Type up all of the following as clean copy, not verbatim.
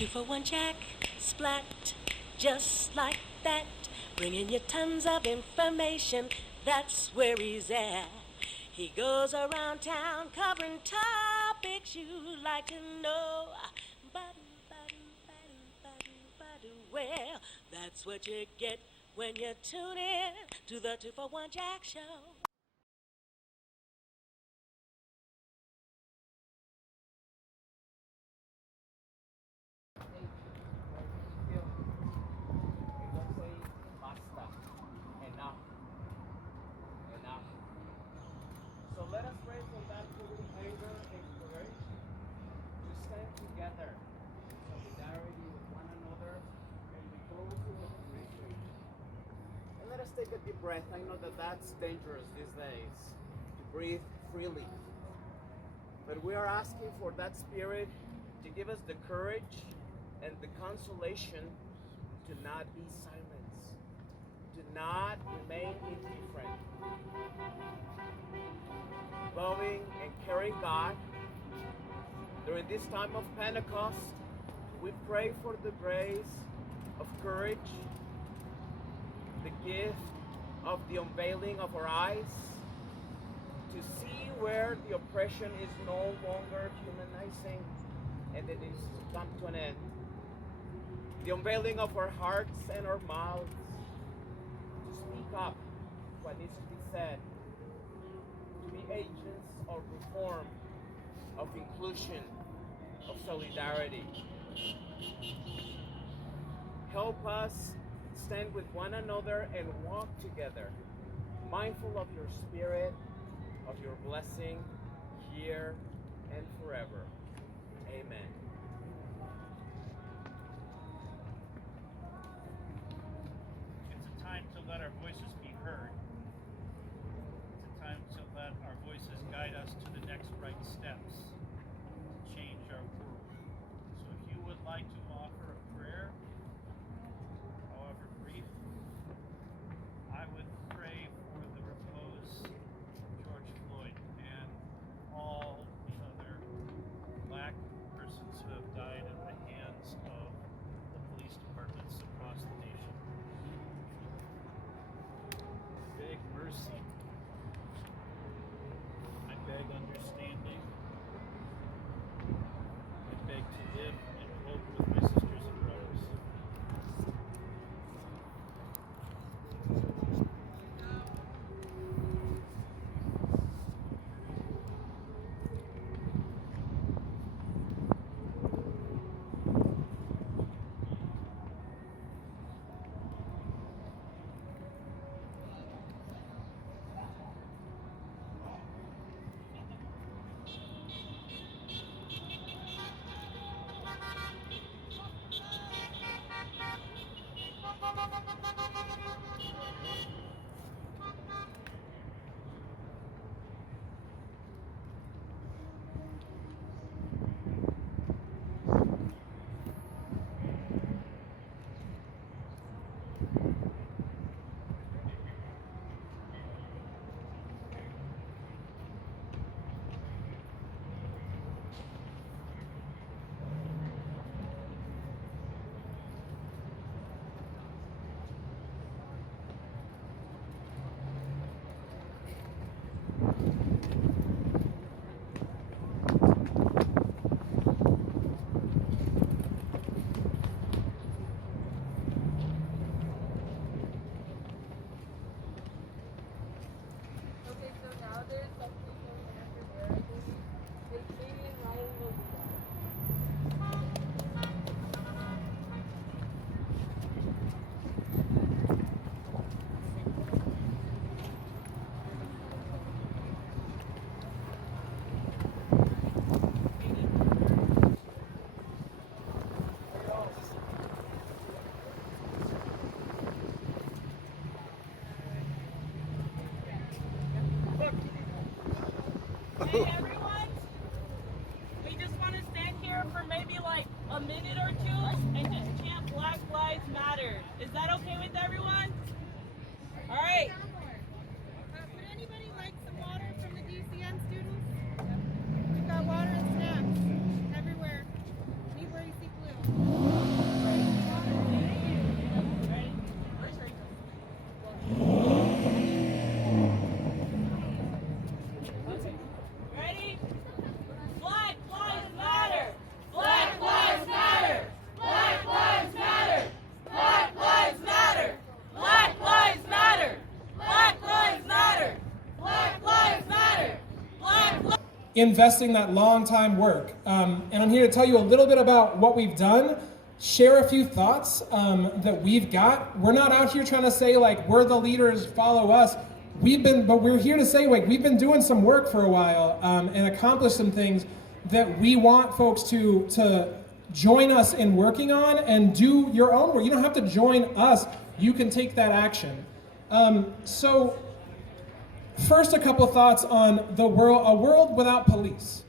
2 for 1 Jack, splat, just like that. Bringing you tons of information, that's where he's at. He goes around town covering topics you'd like to know. Well, that's what you get when you tune in to the 2 for 1 Jack Show. So let us pray for that holy anger and courage to stand together in solidarity with one another and with those who are afflicted. And let us take a deep breath. I know that that's dangerous these days, to breathe freely. But we are asking for that spirit to give us the courage and the consolation to not be silent, to not remain indifferent. Loving and caring God, during this time of Pentecost, we pray for the grace of courage, the gift of the unveiling of our eyes, to see where the oppression is no longer humanizing and it is to come to an end. The unveiling of our hearts and our mouths, to speak up what needs to be said, to be agents of reform, of inclusion, of solidarity. Help us stand with one another and walk together, mindful of your spirit, of your blessing here and forever. Amen. It's a time to let our voices be heard. It's a time to let our voices guide us to the next right steps to change our world. So if you would like to offer a prayer, however brief, I would pray for the repose of George Floyd and all the other Black persons who have died at the hands of the police departments across the nation. Beg mercy. I beg understanding. I beg to live in hope with my sisters and brothers. Okay, so now there's something going after there. It's Canadian riding the wheel. Hey everyone, we just want to stand here for maybe like a minute or two and just chant Black Lives Matter. Is that okay with everyone? All right. Would anybody like some water from the DCN students? We've got water and snacks everywhere. Leave where you see blue. investing that long time work. And I'm here to tell you a little bit about what we've done, share a few thoughts that we've got. We're not out here trying to say like, we're the leaders, follow us. But we're here to say like, we've been doing some work for a while and accomplished some things that we want folks to join us in working on and do your own work. You don't have to join us, you can take that action. So first, a couple thoughts on a world without police.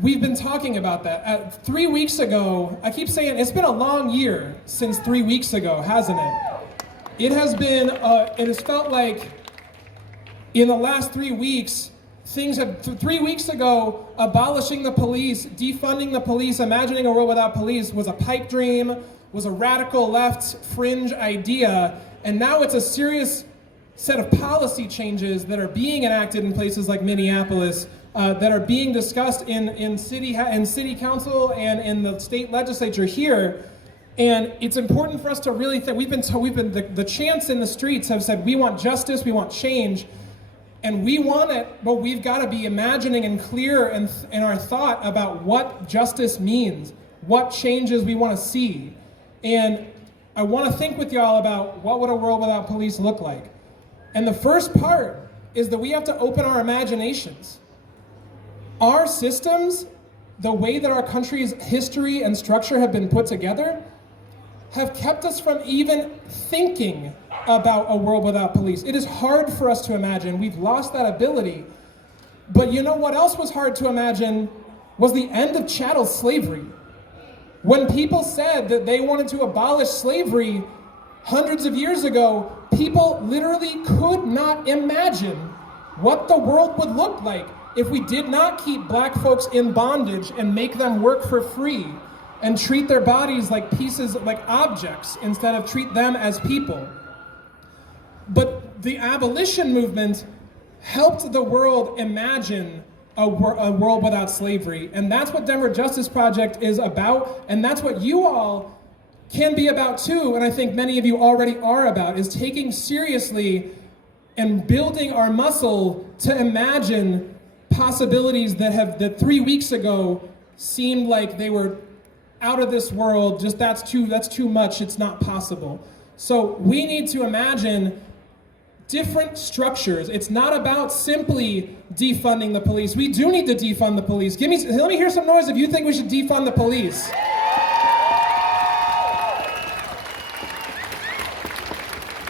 We've been talking about that. 3 weeks ago, I keep saying it's been a long year since 3 weeks ago, hasn't it? It has been, it has felt like in the last 3 weeks, 3 weeks ago, abolishing the police, defunding the police, imagining a world without police was a pipe dream, was a radical left fringe idea, and now it's a serious set of policy changes that are being enacted in places like Minneapolis, that are being discussed in city council and in the state legislature here. And it's important for us to really think. The chants in the streets have said, we want justice, we want change, and we want it, but we've got to be imagining and clear in our thought about what justice means, what changes we want to see. And I want to think with y'all about what would a world without police look like. And the first part is that we have to open our imaginations. Our systems, the way that our country's history and structure have been put together, have kept us from even thinking about a world without police. It is hard for us to imagine. We've lost that ability. But you know what else was hard to imagine was the end of chattel slavery. When people said that they wanted to abolish slavery hundreds of years ago, people literally could not imagine what the world would look like if we did not keep black folks in bondage and make them work for free and treat their bodies like pieces, like objects, instead of treat them as people. But the abolition movement helped the world imagine a world without slavery. And that's what Denver Justice Project is about. And that's what you all can be about too. And I think many of you already are about, is taking seriously and building our muscle to imagine possibilities that 3 weeks ago seemed like they were out of this world, just that's too much, it's not possible. So we need to imagine different structures. It's not about simply defunding the police. We do need to defund the police. Let me hear some noise if you think we should defund the police.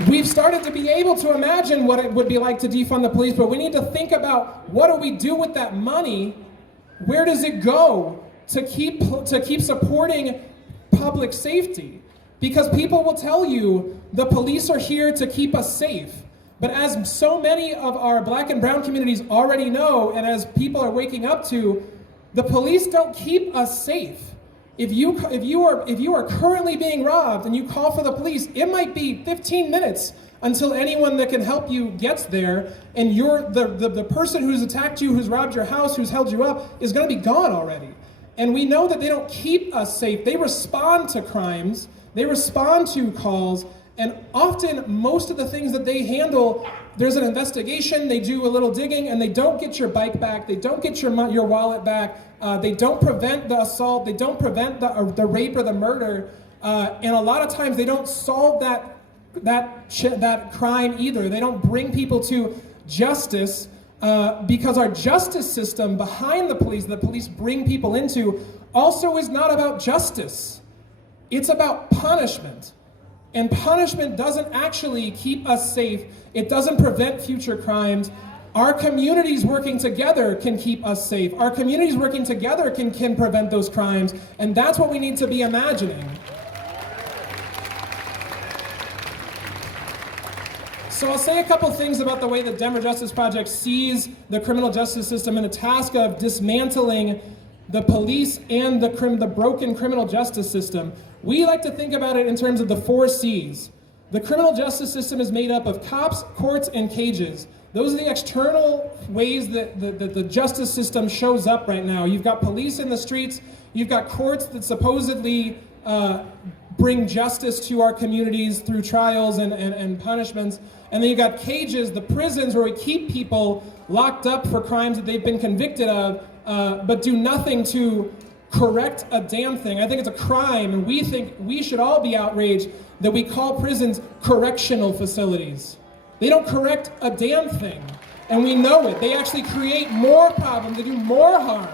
We've started to be able to imagine what it would be like to defund the police, but we need to think about what do we do with that money? Where does it go to keep supporting public safety? Because people will tell you the police are here to keep us safe. But as so many of our black and brown communities already know, and as people are waking up to, the police don't keep us safe. If you are currently being robbed and you call for the police, it might be 15 minutes until anyone that can help you gets there, and the person who's attacked you, who's robbed your house, who's held you up, is going to be gone already. And we know that they don't keep us safe. They respond to crimes, they respond to calls, and often most of the things that they handle, there's an investigation, they do a little digging, and they don't get your bike back, they don't get your wallet back, they don't prevent the assault, they don't prevent the rape or the murder, and a lot of times they don't solve that crime either. They don't bring people to justice because our justice system behind the police bring people into, also is not about justice. It's about punishment. And punishment doesn't actually keep us safe. It doesn't prevent future crimes. Our communities working together can keep us safe. Our communities working together can prevent those crimes. And that's what we need to be imagining. So I'll say a couple things about the way the Denver Justice Project sees the criminal justice system and the task of dismantling the police and the broken criminal justice system. We like to think about it in terms of the 4 C's. The criminal justice system is made up of cops, courts, and cages. Those are the external ways that the justice system shows up right now. You've got police in the streets, you've got courts that supposedly bring justice to our communities through trials and punishments. And then you got cages, the prisons where we keep people locked up for crimes that they've been convicted of, but do nothing to correct a damn thing. I think it's a crime, and we think we should all be outraged that we call prisons correctional facilities. They don't correct a damn thing, and we know it. They actually create more problems, they do more harm.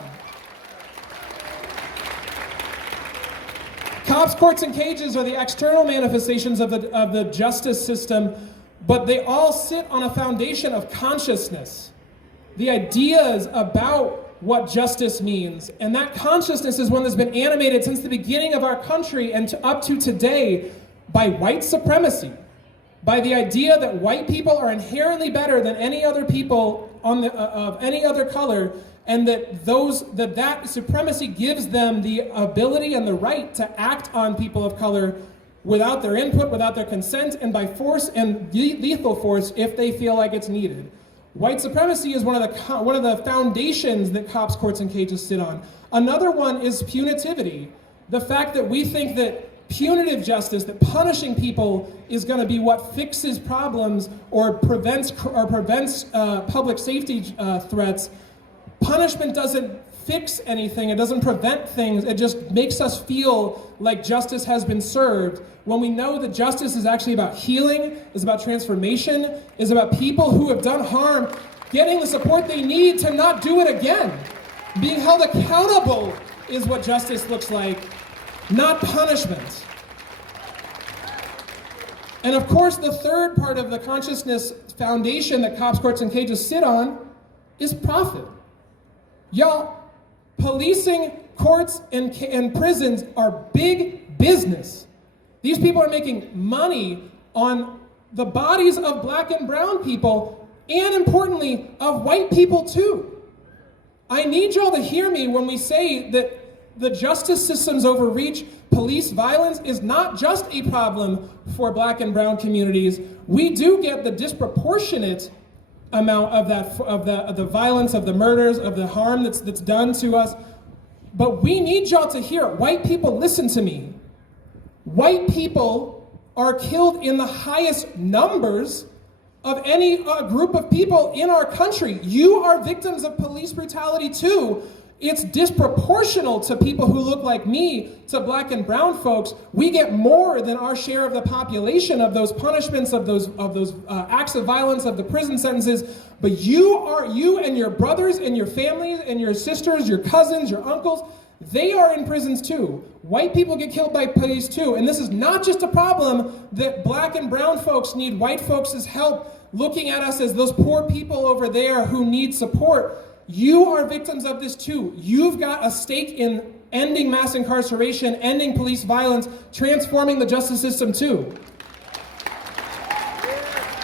Cops, courts, and cages are the external manifestations of the justice system, but they all sit on a foundation of consciousness. The ideas about what justice means, and that consciousness is one that's been animated since the beginning of our country and up to today by white supremacy, by the idea that white people are inherently better than any other people of any other color, and that supremacy gives them the ability and the right to act on people of color without their input, without their consent, and by force and lethal force if they feel like it's needed. White supremacy is one of the foundations that cops, courts, and cages sit on. Another one is punitivity. The fact that we think that punitive justice, that punishing people is going to be what fixes problems or prevents public safety threats. Punishment doesn't fix anything, it doesn't prevent things, it just makes us feel like justice has been served, when we know that justice is actually about healing, is about transformation, is about people who have done harm getting the support they need to not do it again. Being held accountable is what justice looks like, not punishment. And of course, the third part of the consciousness foundation that cops, courts, and cages sit on is profit. Y'all, policing, courts, and prisons are big business. These people are making money on the bodies of black and brown people, and importantly, of white people too. I need y'all to hear me when we say that the justice system's overreach, police violence is not just a problem for black and brown communities. We do get the disproportionate amount of the violence, of the murders, of the harm that's done to us. But we need y'all to hear it. White people, listen to me. White people are killed in the highest numbers of any group of people in our country. You are victims of police brutality too. It's disproportional to people who look like me, to black and brown folks. We get more than our share of the population of those punishments, of those acts of violence, of the prison sentences. But you and your brothers and your families and your sisters, your cousins, your uncles, they are in prisons too. White people get killed by police too. And this is not just a problem that black and brown folks need white folks' help looking at us as those poor people over there who need support. You are victims of this too. You've got a stake in ending mass incarceration, ending police violence, transforming the justice system too.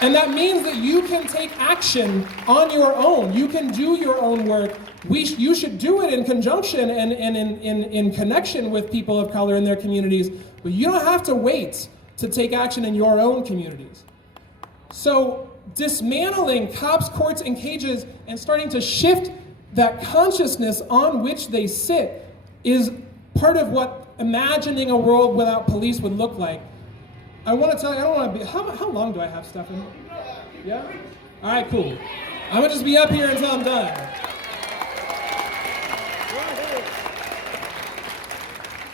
And that means that you can take action on your own. You can do your own work. You should do it in conjunction and in connection with people of color in their communities, but you don't have to wait to take action in your own communities. So dismantling cops, courts, and cages and starting to shift that consciousness on which they sit is part of what imagining a world without police would look like. I want to tell you, I don't want to be, how long do I have, Stefan? Yeah? All right, cool. I'm going to just be up here until I'm done.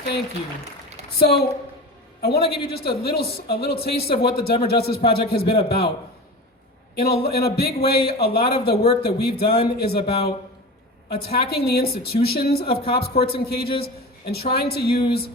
Thank you. So I want to give you just a little taste of what the Denver Justice Project has been about. In a big way, a lot of the work that we've done is about attacking the institutions of cops, courts, and cages and trying to use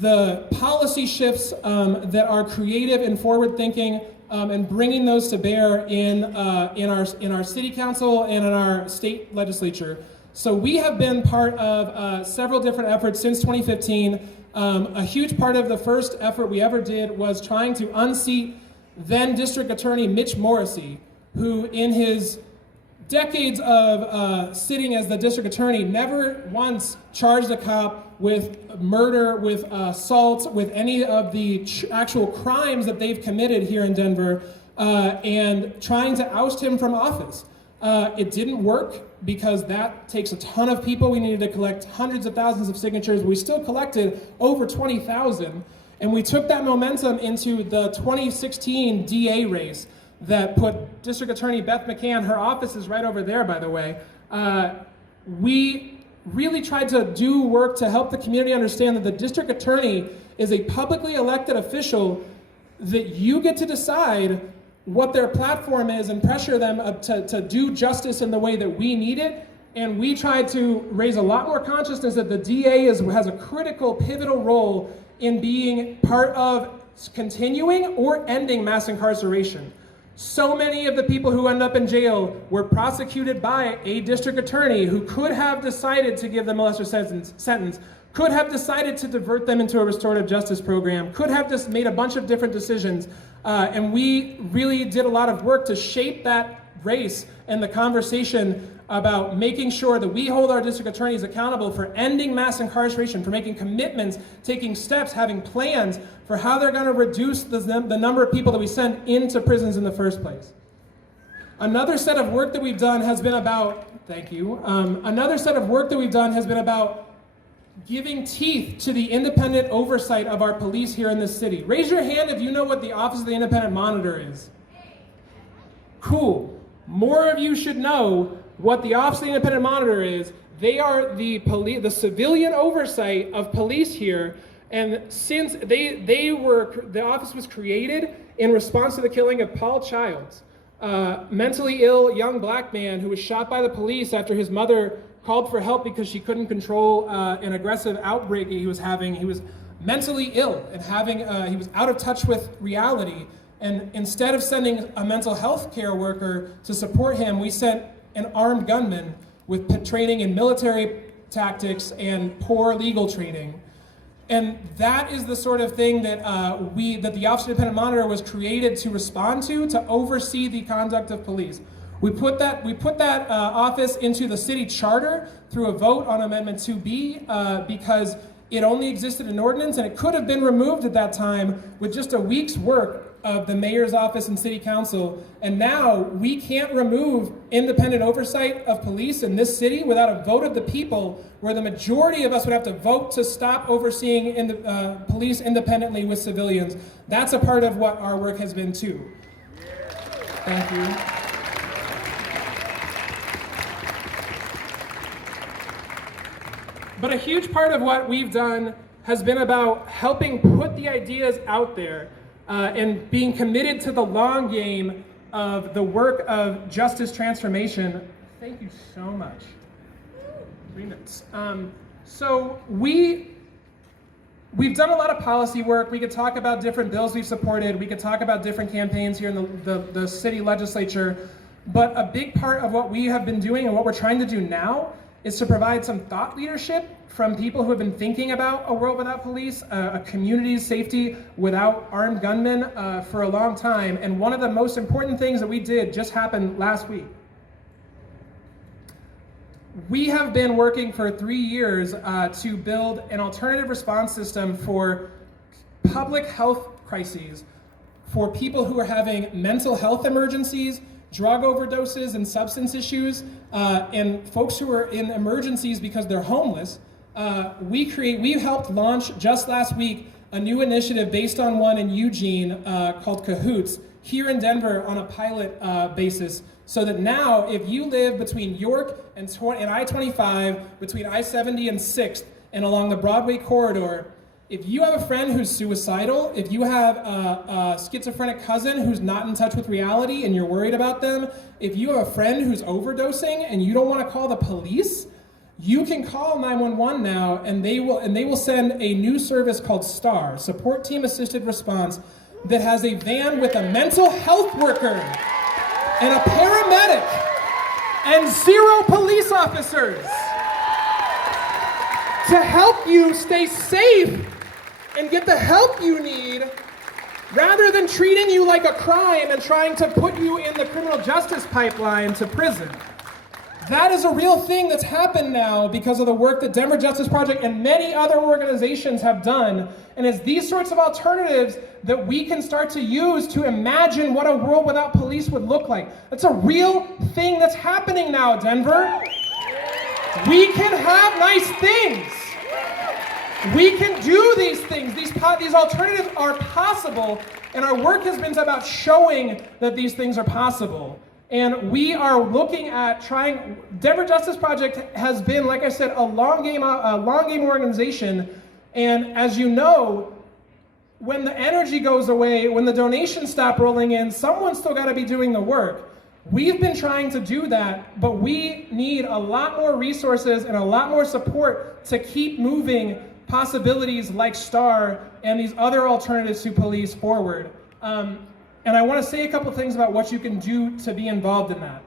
the policy shifts that are creative and forward-thinking and bringing those to bear in our city council and in our state legislature. So we have been part of several different efforts since 2015. A huge part of the first effort we ever did was trying to unseat then District Attorney Mitch Morrissey, who in his decades of sitting as the district attorney never once charged a cop with murder, with assault, with any of the actual crimes that they've committed here in Denver, and trying to oust him from office. It didn't work because that takes a ton of people. We needed to collect hundreds of thousands of signatures. We still collected over 20,000. And we took that momentum into the 2016 DA race that put District Attorney Beth McCann, her office is right over there, by the way. We really tried to do work to help the community understand that the district attorney is a publicly elected official that you get to decide what their platform is and pressure them to do justice in the way that we need it. And we tried to raise a lot more consciousness that the DA has a critical, pivotal role in being part of continuing or ending mass incarceration. So many of the people who end up in jail were prosecuted by a district attorney who could have decided to give them a lesser sentence, could have decided to divert them into a restorative justice program, could have just made a bunch of different decisions. And we really did a lot of work to shape that race and the conversation about making sure that we hold our district attorneys accountable for ending mass incarceration, for making commitments, taking steps, having plans for how they're going to reduce the number of people that we send into prisons in the first place. Another set of work that we've done has been about, another set of work that we've done has been about giving teeth to the independent oversight of our police here in this city. Raise your hand if you know what the Office of the Independent Monitor is. Cool. More of you should know what the Office of the Independent Monitor is. They are the civilian oversight of police here, and since the office was created in response to the killing of Paul Childs, mentally ill young black man who was shot by the police after his mother called for help because she couldn't control an aggressive outbreak he was having. He was mentally ill and he was out of touch with reality. And instead of sending a mental health care worker to support him, we sent an armed gunman with training in military tactics and poor legal training. And that is the sort of thing that the Office of the Independent Monitor was created to respond to oversee the conduct of police. We put that office into the city charter through a vote on Amendment 2B because it only existed in ordinance and it could have been removed at that time with just a week's work of the mayor's office and city council. And now we can't remove independent oversight of police in this city without a vote of the people, where the majority of us would have to vote to stop overseeing police independently with civilians. That's a part of what our work has been too. Thank you. But a huge part of what we've done has been about helping put the ideas out there and being committed to the long game of the work of justice transformation. Thank you so much. 3 minutes. So we've done a lot of policy work. We could talk about different bills we've supported. We could talk about different campaigns here in the city legislature. But a big part of what we have been doing and what we're trying to do now is to provide some thought leadership from people who have been thinking about a world without police, a community's safety without armed gunmen for a long time. And one of the most important things that we did just happened last week. We have been working for 3 years to build an alternative response system for public health crises, for people who are having mental health emergencies, drug overdoses and substance issues, and folks who are in emergencies because they're homeless. We helped launch just last week a new initiative based on one in Eugene called Cahoots here in Denver on a pilot basis, so that now if you live between York and I-25, between I-70 and 6th, and along the Broadway corridor, if you have a friend who's suicidal, if you have a schizophrenic cousin who's not in touch with reality and you're worried about them, if you have a friend who's overdosing and you don't want to call the police, you can call 911 now, and they will send a new service called STAR, Support Team Assisted Response, that has a van with a mental health worker and a paramedic and 0 police officers to help you stay safe and get the help you need, rather than treating you like a crime and trying to put you in the criminal justice pipeline to prison. That is a real thing that's happened now because of the work that Denver Justice Project and many other organizations have done. And it's these sorts of alternatives that we can start to use to imagine what a world without police would look like. That's a real thing that's happening now, Denver. We can have nice things. We can do these things. These alternatives are possible, and our work has been about showing that these things are possible. And we are looking at trying. Denver Justice Project has been, like I said, a long game organization. And as you know, when the energy goes away, when the donations stop rolling in, someone's still got to be doing the work. We've been trying to do that, but we need a lot more resources and a lot more support to keep moving possibilities like STAR and these other alternatives to police forward. And I want to say a couple things about what you can do to be involved in that.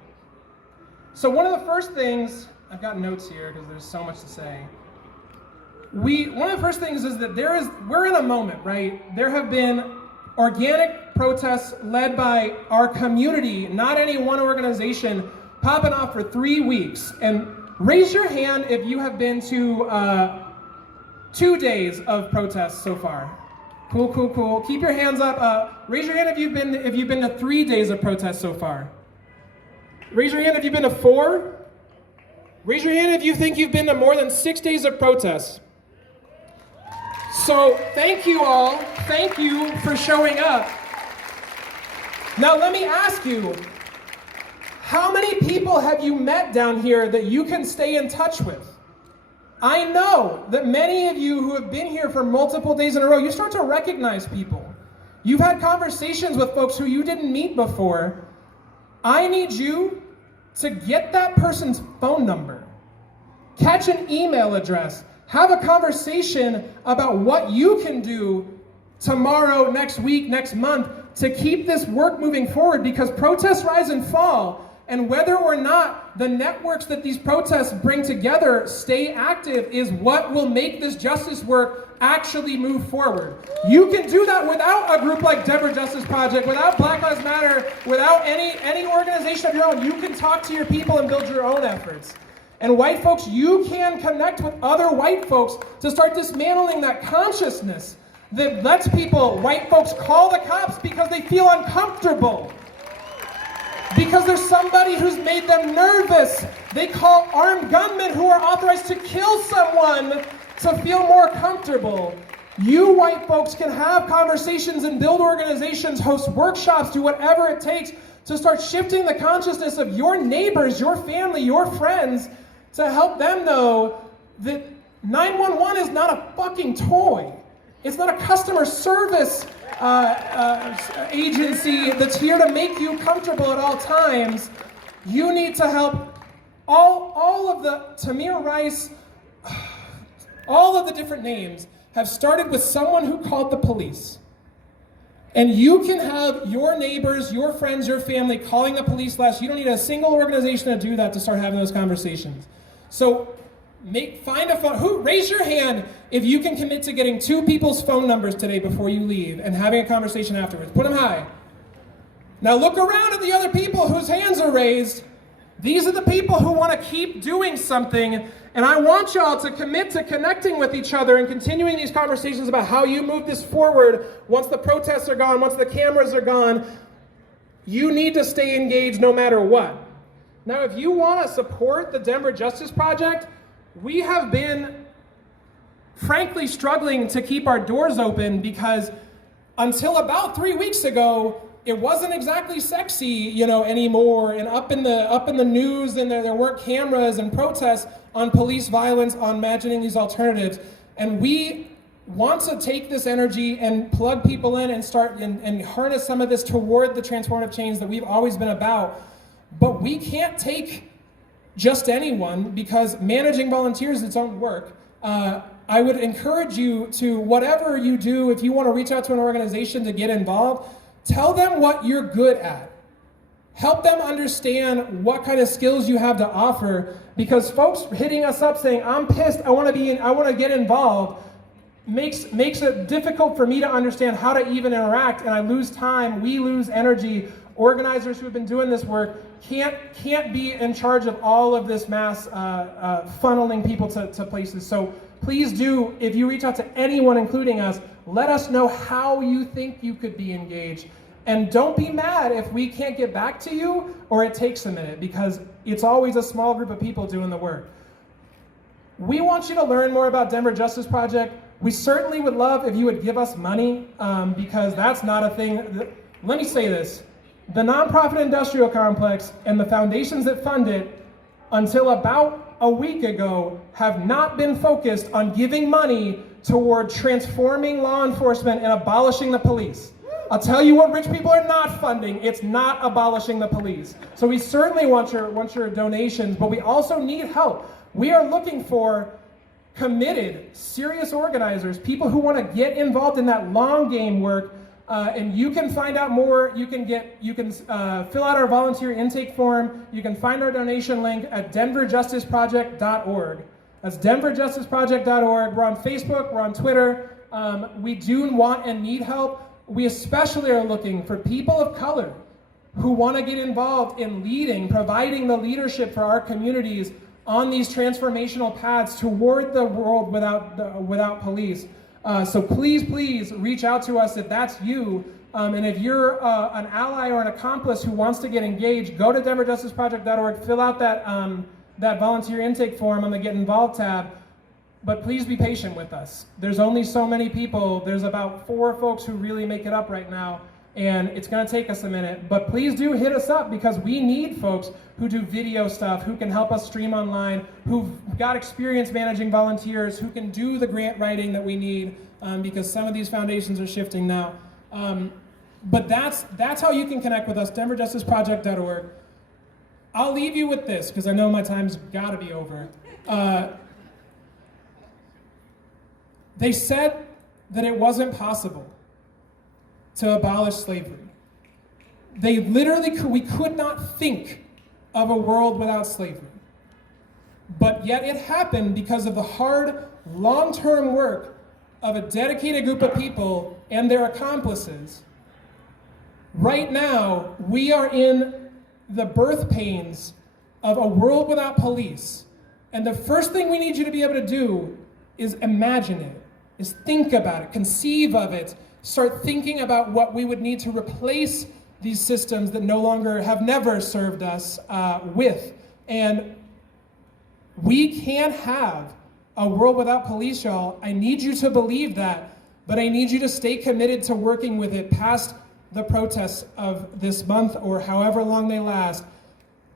So one of the first things, I've got notes here because there's so much to say. One of the first things is that we're in a moment, right? There have been organic protests led by our community, not any one organization, popping off for 3 weeks. And raise your hand if you have been to 2 days of protests so far. Cool, cool, cool. Keep your hands up. Raise your hand if you've been to 3 days of protests so far. Raise your hand if you've been to 4. Raise your hand if you think you've been to more than 6 days of protests. So thank you all. Thank you for showing up. Now let me ask you, how many people have you met down here that you can stay in touch with? I know that many of you who have been here for multiple days in a row, you start to recognize people. You've had conversations with folks who you didn't meet before. I need you to get that person's phone number, catch an email address, have a conversation about what you can do tomorrow, next week, next month to keep this work moving forward, because protests rise and fall. And whether or not the networks that these protests bring together stay active is what will make this justice work actually move forward. You can do that without a group like Deborah Justice Project, without Black Lives Matter, without any organization of your own. You can talk to your people and build your own efforts. And white folks, you can connect with other white folks to start dismantling that consciousness that lets white folks call the cops because they feel uncomfortable. Because there's somebody who's made them nervous. They call armed gunmen who are authorized to kill someone to feel more comfortable. You white folks can have conversations and build organizations, host workshops, do whatever it takes to start shifting the consciousness of your neighbors, your family, your friends, to help them know that 911 is not a fucking toy. It's not a customer service agency that's here to make you comfortable at all times. You need to help all of the Tamir Rice, all of the different names have started with someone who called the police. And you can have your neighbors, your friends, your family calling the police last. You don't need a single organization to do that to start having those conversations. So find a phone. Raise your hand if you can commit to getting 2 people's phone numbers today before you leave and having a conversation afterwards. Put them high. Now look around at the other people whose hands are raised. These are the people who want to keep doing something, and I want y'all to commit to connecting with each other and continuing these conversations about how you move this forward once the protests are gone, once the cameras are gone. You need to stay engaged no matter what. Now, if you want to support the Denver Justice Project, we have been, frankly, struggling to keep our doors open because until about 3 weeks ago, it wasn't exactly sexy, anymore, and up in the news, and there weren't cameras and protests on police violence, on imagining these alternatives. And we want to take this energy and plug people in and start and harness some of this toward the transformative change that we've always been about. But we can't take just anyone, because managing volunteers is its own work. I would encourage you to, whatever you do, if you want to reach out to an organization to get involved, tell them what you're good at. Help them understand what kind of skills you have to offer, because folks hitting us up saying, I'm pissed, I want to get involved, makes it difficult for me to understand how to even interact, and I lose time, we lose energy. Organizers who have been doing this work can't be in charge of all of this mass funneling people to places. So please do, if you reach out to anyone, including us, let us know how you think you could be engaged. And don't be mad if we can't get back to you or it takes a minute, because it's always a small group of people doing the work. We want you to learn more about Denver Justice Project. We certainly would love if you would give us money, because that's not a thing. Let me say this. The nonprofit industrial complex and the foundations that fund it, until about a week ago, have not been focused on giving money toward transforming law enforcement and abolishing the police. I'll tell you what rich people are not funding. It's not abolishing the police. So we certainly want your donations, but we also need help. We are looking for committed, serious organizers, people who want to get involved in that long game work. And you can find out more. You can fill out our volunteer intake form. You can find our donation link at denverjusticeproject.org. That's denverjusticeproject.org. We're on Facebook. We're on Twitter. We do want and need help. We especially are looking for people of color who want to get involved in leading, providing the leadership for our communities on these transformational paths toward the world without police. So please reach out to us if that's you. And if you're an ally or an accomplice who wants to get engaged, go to denverjusticeproject.org, fill out that volunteer intake form on the Get Involved tab. But please be patient with us. There's only so many people. There's about 4 folks who really make it up right now, and it's gonna take us a minute. But please do hit us up, because we need folks who do video stuff, who can help us stream online, who've got experience managing volunteers, who can do the grant writing that we need, because some of these foundations are shifting now. But that's how you can connect with us, denverjusticeproject.org. I'll leave you with this, because I know my time's gotta be over. They said that it wasn't possible to abolish slavery. We could not think of a world without slavery. But yet it happened because of the hard, long-term work of a dedicated group of people and their accomplices. Right now, we are in the birth pains of a world without police. And the first thing we need you to be able to do is imagine it, is think about it, conceive of it, start thinking about what we would need to replace these systems that have never served us with. And we can't have a world without police, y'all. I need you to believe that, but I need you to stay committed to working with it past the protests of this month or however long they last,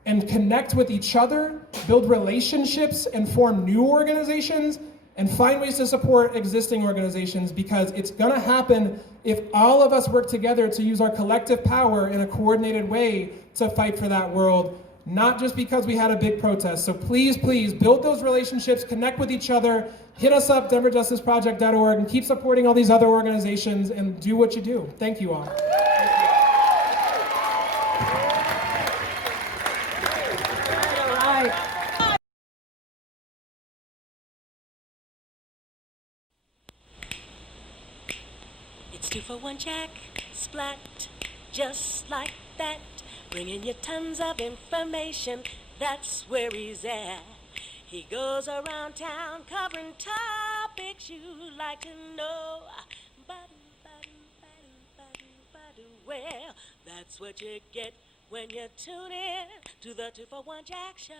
and connect with each other, build relationships, and form new organizations, and find ways to support existing organizations, because it's gonna happen if all of us work together to use our collective power in a coordinated way to fight for that world, not just because we had a big protest. So please build those relationships, connect with each other, hit us up, denverjusticeproject.org, and keep supporting all these other organizations, and do what you do. Thank you all. It's 2 for 1 Jack, splat, just like that. Bringing you tons of information, that's where he's at. He goes around town covering topics you'd like to know. Well, that's what you get when you tune in to the 2 for 1 Jack Show.